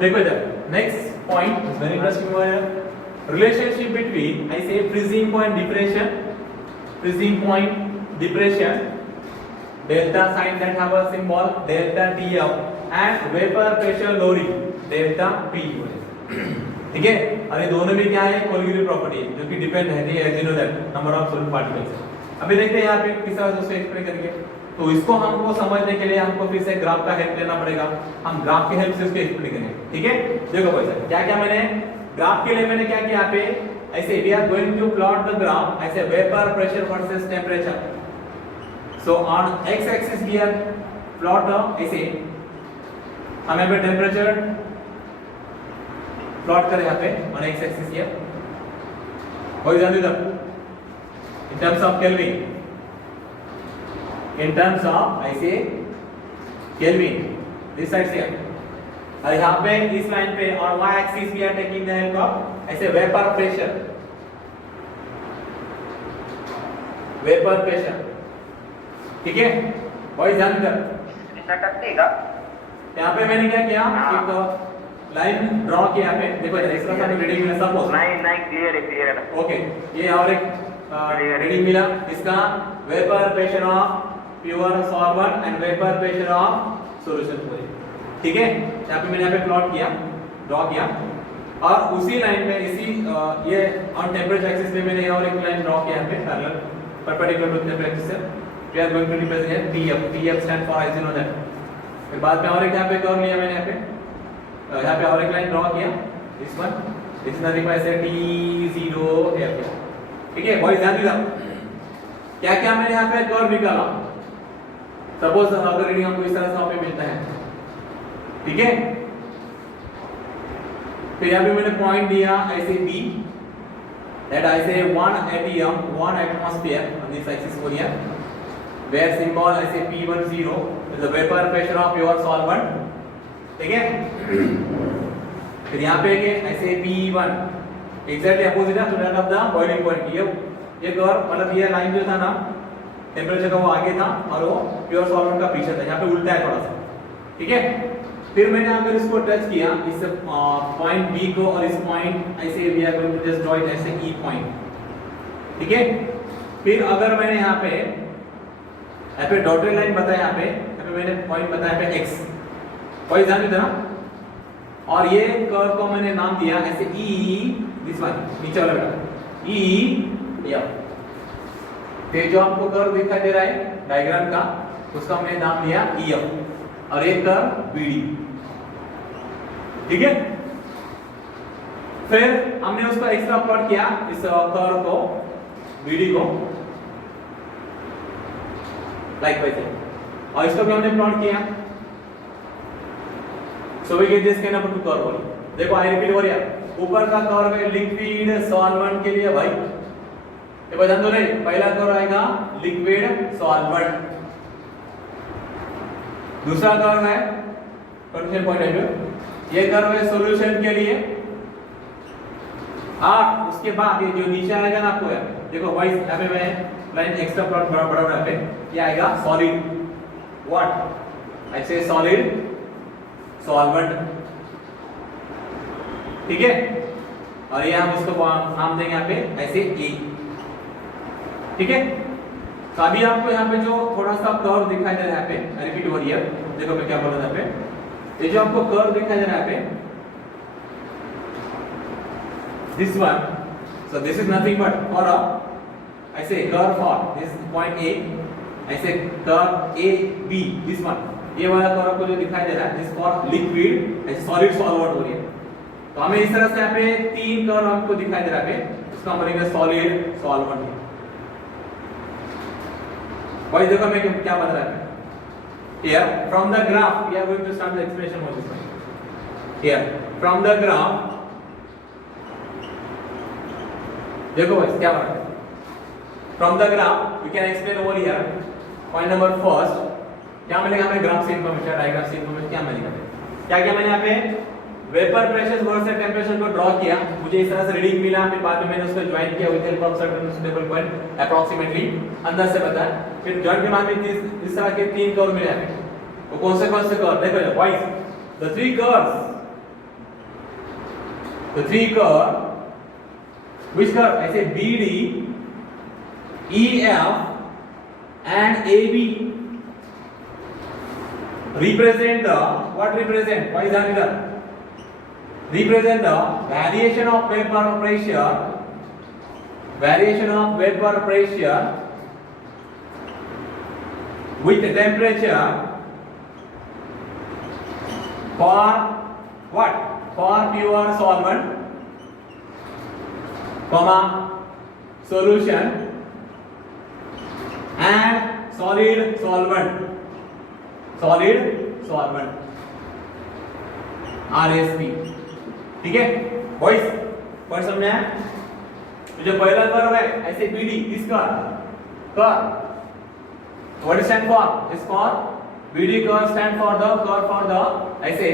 देखो इधर next point is very interesting one, relationship between I say freezing point depression delta sign that have a symbol delta TF and vapor pressure lowering delta P। ठीक है, और ये दोनों में क्या है, कोलिगेटिव प्रॉपर्टी है जो कि डिपेंड रहती है as you know that number of solute particles. अभी देखते हैं यहाँ पे किस तरह से उसको एक्सप्लेन करेंगे। तो इसको हमको समझने के लिए हमको फिर से ग्राफ का हेल्प लेना पड़ेगा, हम ग्राफ की हेल्प से इसको एक्सप्लेन करेंगे। ठीक है, देखो भाई क्या क्या मैंने ग्राफ के लिए मैंने क्या किया यहाँ पे, as we are going to plot the graph as vapour pressure versus temperature. So on x axis we are plot ऐसे हम यहाँ पे टेम्परेचर प्लॉट करें यहाँ पे on x axis here horizontal in terms of Kelvin, in terms of I say Kelvin this side here, और यहाँ पे इस लाइन पे और y axis we are taking the help of ऐसे vapor pressure ठीक है वही ध्यान कर ऐसा कटेगा। यहाँ पे मैंने क्या किया, एक लाइन ड्रॉ किया यहाँ पे, देखो इस तरह से रीडिंग मिला सपोज नहीं क्लियर है ओके, ये और एक रीडिंग मिला इसका vapour pressure of pure solvent and vapour pressure of solution पूरी। ठीक है, यहाँ पे मैंने यहाँ पे प्लॉट किया ड्रॉ किया और उसी लाइन पे इसी ये ऑन टेम्परेचर एक्सिस पे मैंने और एक लाइन ड्रॉ किया यहाँ पे parallel perpendicular to temperature axis. We are going to represent TF stand for as you know that. फिर बाद में और एक यहाँ पे कर्व लिया मैंने यहाँ पे और एक लाइन ड्रॉ किया this one, this is nothing but T0 F। ठीक है, बहुत ध्यान दीजिए क्या क्या मैंने यहाँ पे कर्व निकाला। सपोज अगर रीडिंग हमको इस तरह से यहाँ पे मिलता है, ठीक है, फिर यहाँ पे मैंने पॉइंट दिया ऐसे B that I say 1 atm 1 atmosphere on this axis over here where symbol I say P10 is the vapor pressure of pure solvent। ठीक है, फिर यहाँ पे ऐसे P1 एग्जैक्टली अपोजिट है to that of the boiling point. ये curve मतलब ये लाइन जो था ना टेम्परेचर का वो आगे था और वो प्योर सॉल्वेंट का पीछे था, यहाँ पे उल्टा है थोड़ा सा। ठीक है, फिर मैंने अगर इसको टच किया इस पॉइंट बी को और इस पॉइंट ऐसे we are going to just draw it ऐसे ई पॉइंट। ठीक है, फिर अगर मैंने यहाँ पे डॉटेड लाइन बताया, यहाँ पे मैंने पॉइंट बताया पे एक्स कोई ध्यान देना, और ये कर्व को मैंने नाम दिया ऐसे ई दिस वन नीचे वाला बेटा ई या ये जो आपको कर्व दिखाई दे रहा है डायग्राम का उसका मैंने नाम दिया ई एफ और एक कर्व बीडी। ठीक है, फिर हमने उसका एक्स्ट्रा प्लॉट किया इस कर्व को बीडी को लाइक वैसे, और इसको भी हमने प्लॉट किया। So we get this kind of two curve. देखो आई रिपीट हो रहा, ऊपर का कर्व है लिक्विड सॉल्वेंट के लिए भाई, ये बता दो नहीं, पहला कर्व आएगा लिक्विड सॉल्वेंट, दूसरा कर्व है कंडीशन पॉइंट है ये कर्व है सॉल्यूशन के लिए, और उसके बाद ये जो नीचे आएगा ना आपको देखो भाई यहाँ पे मैं लाइन एक्स्ट्रा प्लॉट बड़ा यहाँ पे ये आएगा सॉलिड व्हाट आई से सॉलिड सॉल्वेंट। ठीक है, और ये हम इसको नाम देंगे यहाँ पे ऐसे ए। ठीक है, तो अभी आपको यहाँ पे जो थोड़ा सा कर्व दिखाई दे रहा है यहाँ पे रिपीट हो रही है, देखो मैं क्या बोल रहा था यहाँ पे, ये जो आपको कर्व दिखाई दे रहा है यहाँ पे this one, so this is nothing but for a as curve for this point A, as curve A B this one, ये वाला कर्व आपको जो दिखाई दे रहा है this for liquid as solid solvent हो रही है। तो हमें इस तरह से यहाँ पे तीन कर्व आपको दिखाई दे रहा है, इसका बोलेंगे सॉलिड सॉल्वेंट। भाई देखो मैं क्या बता रहा है here from the graph we are going to start the explanation of this one here from the graph। देखो भाई क्या बात है, from the graph we can explain over here point number first क्या मिलेगा हमें ग्राफ से इंफॉर्मेशन डायग्राम से इंफॉर्मेशन क्या मिलेगा, क्या क्या मैंने यहाँ पे वेपर प्रेशर वर्सेस टेम्परेचर को ड्रॉ किया, मुझे इस तरह से रीडिंग मिला, फिर बाद में मैंने उसको ज्वाइन किया with help of certain stable point approximately अंदाज से बताया, फिर ज्वाइन के बाद में इस तरह के तीन कर्व मिले हमें। वो कौन से कर्व देखो बॉयज द थ्री कर्व्स तो 3 curve, which curve? I say BD, EF and AB represent the, what represent? Why is that here? Represent the variation of vapor pressure, variation of vapor pressure with temperature for what? For pure solvent, comma, solution and solid solvent, RSP. ठीक है boys, पढ़ समझ आया? तो जो पहला curve है ऐसे BD, इसका curve what is stand for? Is for BD curve stand for the curve for the ऐसे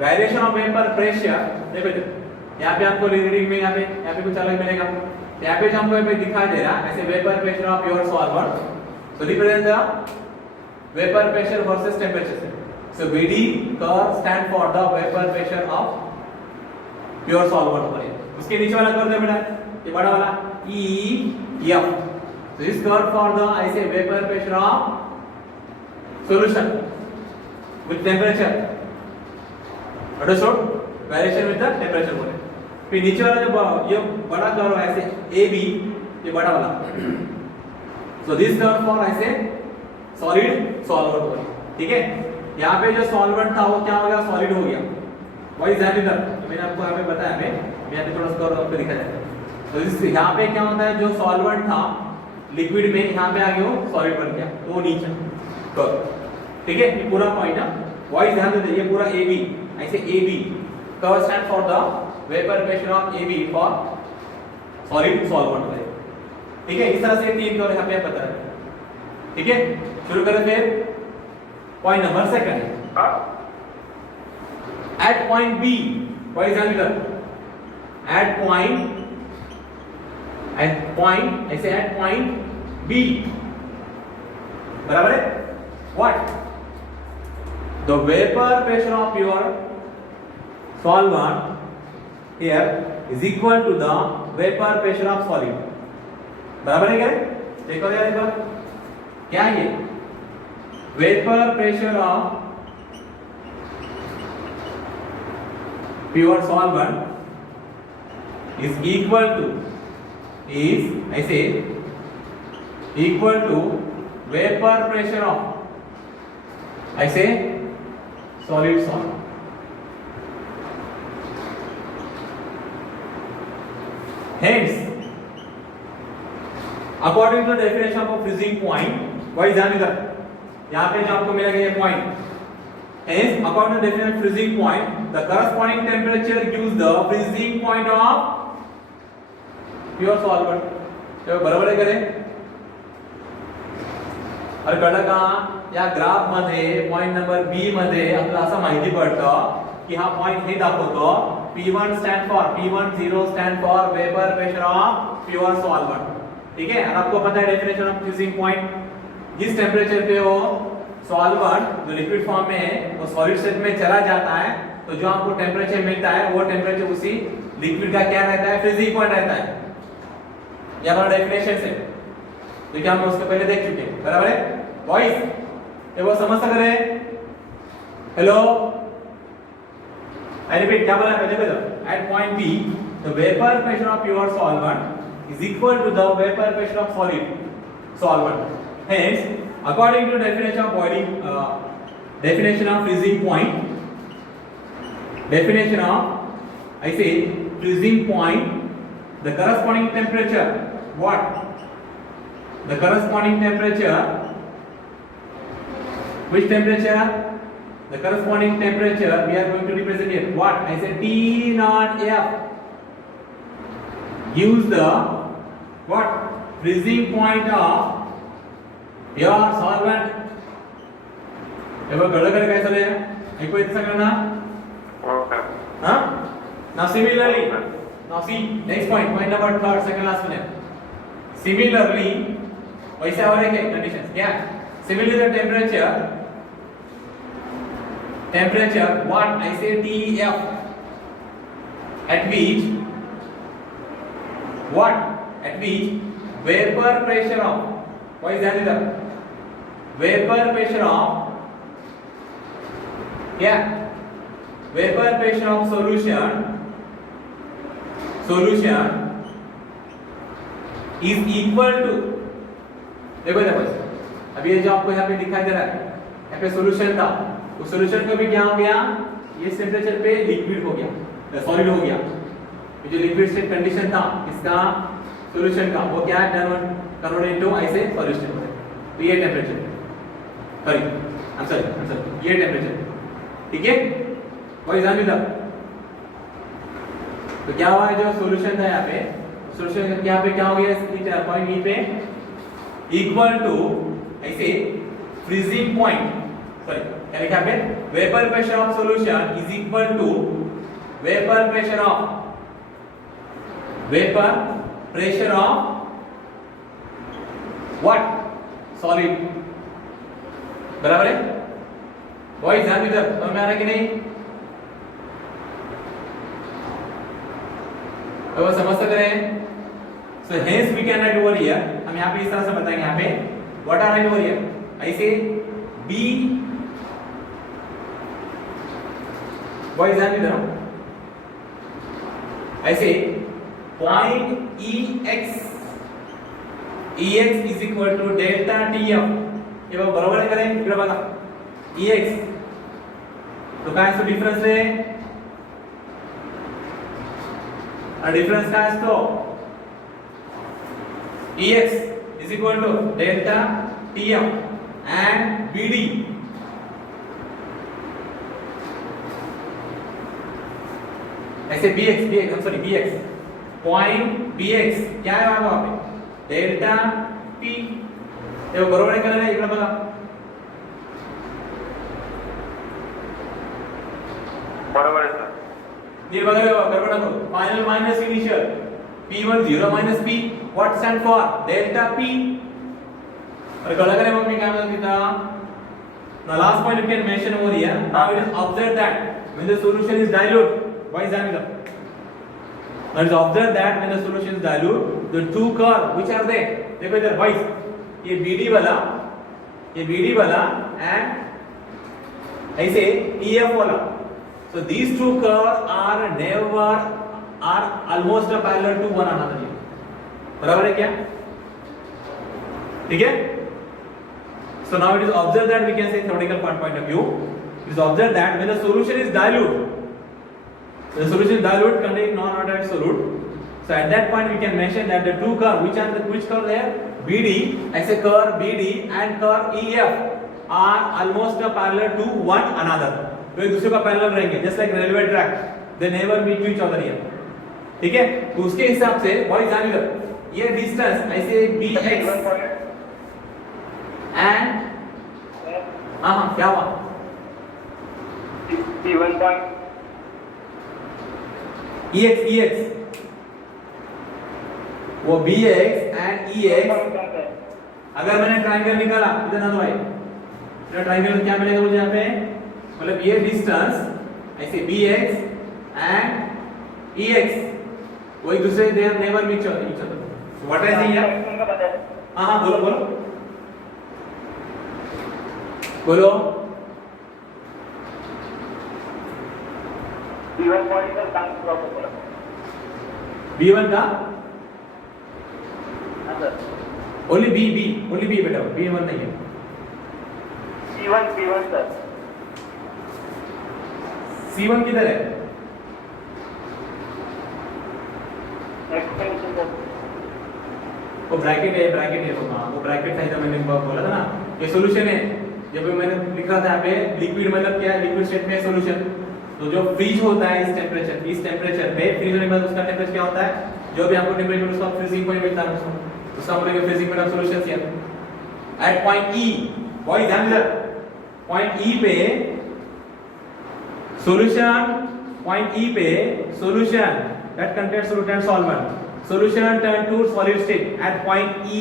variation of vapor pressure. देखो यहाँ पे आपको रीडिंग में यहाँ पे कुछ अलग मिलेगा। यहाँ पे जो हमको यहाँ पे दिखाई दे रहा है ऐसे vapor pressure of pure solvent, so represent the vapor pressure versus temperature. So BD curve stand for the vapor pressure of pure solvent पर है। उसके नीचे वाला कर्व बेटा ये बड़ा वाला EF, so this curve for the ऐसे vapor pressure of solution with temperature, understood? Variation with the temperature बोले। फिर नीचे वाला जो ये बड़ा कर्व है ऐसे AB, ये बड़ा वाला, so this curve for ऐसे solid solvent बोले। ठीक है, यहाँ पे जो solvent था वो क्या हो गया? Solid हो गया। Why is that? तो मैंने आपको यहाँ पे बताया, मैं यहाँ पे थोड़ा सा और आपको दिखा जाता है। तो इस यहाँ पे क्या होता है, जो सॉल्वेंट था लिक्विड में यहाँ पे आ गया वो सॉलिड बन गया, तो वो नीचे कर्व। ठीक है, ये पूरा पॉइंट है। Why is that? ये पूरा AB ऐसे AB curve stand for the vapour pressure of AB for solid solvent. ठीक है, इस तरह से तीन कर्व यहाँ पे बता रहे हैं। ठीक है, शुरू करें फिर point number second. At point B, why is that? At point ऐसे at point B, बराबर है? What? The vapor pressure of your solvent here is equal to the vapor pressure of solid. बराबर है क्या? देखो यार एक बार, क्या है ये? Vapor pressure of pure solvent is equal to vapor pressure of ऐसे solid solvent। Hence, according to the definition of a freezing point, why is that? यहाँ पे जो आपको मिलेगा ये point, hence according to the definition of freezing point, the corresponding temperature gives the freezing point of pure solvent. तो बरोबर आहे का रे? अरे कळलं का? या ग्राफ मध्ये पॉइंट नंबर बी मध्ये आपल्याला असं माहिती पडतं की हा पॉइंट हे दाखवतो P1 stand for P10 stand for vapor pressure of pure solvent। ठीक है, और आपको पता है डेफिनेशन ऑफ फ्रीजिंग पॉइंट, जिस टेम्परेचर पे वो सॉल्वेंट जो लिक्विड फॉर्म में है वो सॉलिड स्टेट में चला जाता है, तो जो आपको टेम्परेचर मिलता है वो टेम्परेचर उसी लिक्विड का क्या रहता है? फ्रीजिंग पॉइंट रहता है। ये हमारा डेफिनेशन है, तो क्या हम उसके पहले देख चुके हैं, बराबर है बॉयज? ये वो समझ सक रहे हैं? हेलो, आई रिपीट, क्या बोला पहले बताओ? At point B the vapour pressure of pure solvent is equal to the vapour pressure of solid solvent. Hence, according to definition of boiling, definition of freezing point, definition of I say freezing point, the corresponding temperature, what? The corresponding temperature, which temperature? The corresponding temperature we are going to represent here. What? I say T naught F gives the what? Freezing point of pure solvent। ये वो गड़बड़ कर कैसे ले? एक को इतना करना? हाँ? Now similarly, now see next point, point number third, second last one। Similarly, वैसे और एक conditions क्या? Similarly the temperature what? I say TF at which what? At which vapor pressure of, what is that? Vapor pressure of, yeah, vapor pressure of solution is equal to, देखो अभी ये जो आपको यहाँ पे दिखाई दे रहा है, यहाँ पे सॉल्यूशन था, उस सॉल्यूशन को भी क्या हो गया, ये टेम्परेचर पे लिक्विड हो गया, सॉलिड हो गया। ये जो लिक्विड स्टेट कंडीशन था इसका सॉल्यूशन का, वो क्या है, कन्वर्ट इनटू ऐसे सॉल्यूशन हो गया। तो ये टेम्परेचर, सॉरी आंसर ये टेम्परेचर, ठीक है। वही जान लीजिए। तो क्या हुआ, जो सॉल्यूशन था यहाँ पे, सॉल्यूशन यहाँ पे क्या हो गया, पॉइंट ई पे इक्वल टू ऐसे फ्रीजिंग पॉइंट, सॉरी क्या लिखा पे, vapour pressure of solution is equal to vapour pressure of what, solid, बराबर है। बॉयज ध्यान इधर, समझ में आ रहा है कि नहीं? तो वो समझ सकते हैं। So hence we can write over here, हम यहाँ पे इस तरह से बताएंगे, यहाँ पे what are write over here, ऐसे B, बॉयज ध्यान इधर, ऐसे point EX is equal to delta TF, ये वो बराबर है करें, इधर बता EX, तो क्या इसको डिफरेंस है, और डिफरेंस का है तो EX is equal to delta TF and BD, ऐसे BX, पॉइंट BX क्या है वहां पे, डेल्टा T, ये बराबर है करना है, इधर बता बराबर है सर, ये बराबर है, final minus initial P10 minus P, what stand for delta P, और गलत करें मम्मी क्या मतलब था। Now last point you can mention over here, now it is observed that when the solution is dilute, why is that? Now it is observed that when the solution is dilute, the two curve which are they, देखो इधर boys, ये BD वाला and ऐसे EF वाला, so these two curves are almost parallel to one another, बराबर है क्या, ठीक है। So now it is observed that we can say theoretical point of view, it is observed that when the solution is dilute, containing non-organic solute, so at that point we can mention that the two curve, which curve there, BD, ऐसे curve BD and curve EF are almost parallel to one another, तो एक दूसरे का parallel रहेंगे, just like railway track, they never meet to each other here, ठीक है। तो उसके हिसाब से बॉयज जान लो, ये डिस्टेंस ऐसे BX एंड हाँ क्या हुआ, P1 पॉइंट EX वो BX एंड EX, अगर मैंने ट्रायंगल निकाला इधर ना, तो भाई मेरा ट्रायंगल क्या मिलेगा मुझे यहाँ पे, मतलब ये डिस्टेंस ऐसे BX एंड EX वो एक दूसरे they never meet each other, what I think यार, हां बोलो B1 पॉइंट का काम प्रॉपर बोला, B1 का हां सर, ओनली B बेटा, B1 नहीं है, C1 सर, C1 किधर है, वो ब्रैकेट है वो ब्रैकेट था, इधर मैंने बोला था ना, ये सॉल्यूशन है, जब मैंने लिख रहा था यहाँ पे लिक्विड मतलब क्या है, लिक्विड स्टेट में सॉल्यूशन, तो जो फ्रीज होता है इस टेम्परेचर पे फ्रीज होने के बाद उसका टेम्परेचर क्या होता है, जो भी आपको टेम्परेचर उसका फ्रीजिंग पॉइंट मिलता है, उसका बोलेंगे freezing point of solution here eight point E, boys ध्यान दीजिए, पॉइंट E पे solution, that contains solute and solvent, solution turn to solid state at point E,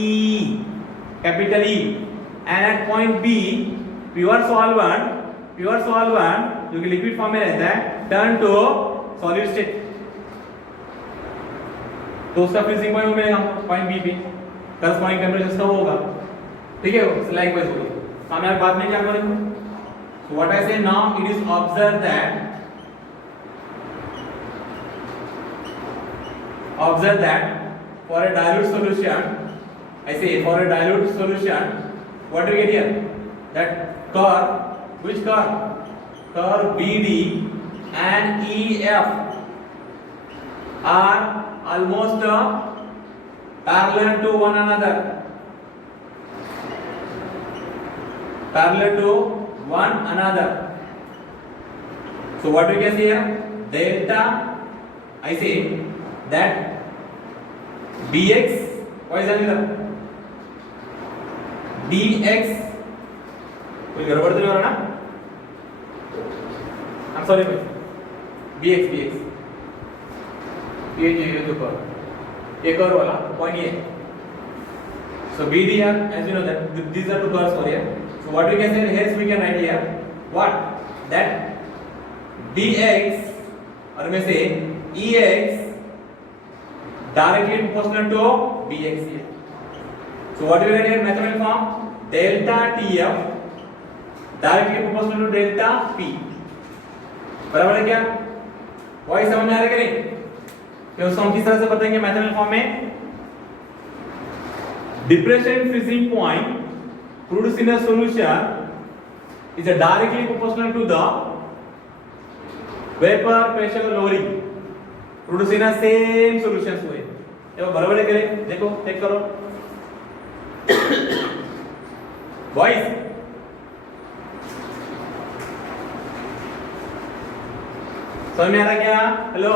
capital E, and at point B pure solvent जो कि liquid form में रहता है, turn to solid state, तो उसका फ्रीजिंग पॉइंट मिलेगा point B पे, corresponding temperature उसका वो होगा, ठीक है, लाइकवाइज होगा। सामने आप बाद में क्या करेंगे, सो व्हाट आई से now it is observe that for a dilute solution, I say for a dilute solution, what do we get here? That curve, which curve? Curve BD and EF are almost parallel to one another. Parallel to one another. So what we can see here? Delta, I say that bx, what is that? bx, कोई गड़बड़ तो नहीं हो रहा ना? I'm sorry भाई, bx ये जो कर्व, ये कर्व वाला पॉइंट ये, so bd are, as you know that these are two curves over here, so what we can say, hence we can write here what, that bx और में से ex directly proportional to bx here. So what we write here mathematical form, delta tf directly proportional to delta p, बराबर है क्या? वही समझ में आ रहा है कि नहीं? तो उसको हम किस तरह से बताएंगे मैथमेटिकल फॉर्म में, depression freezing point produced in a solution is directly proportional to the vapor pressure lowering produced in a same solutions हुए। ये बराबर है क्या? देखो चेक करो बॉयज, समझ में आ रहा क्या? हेलो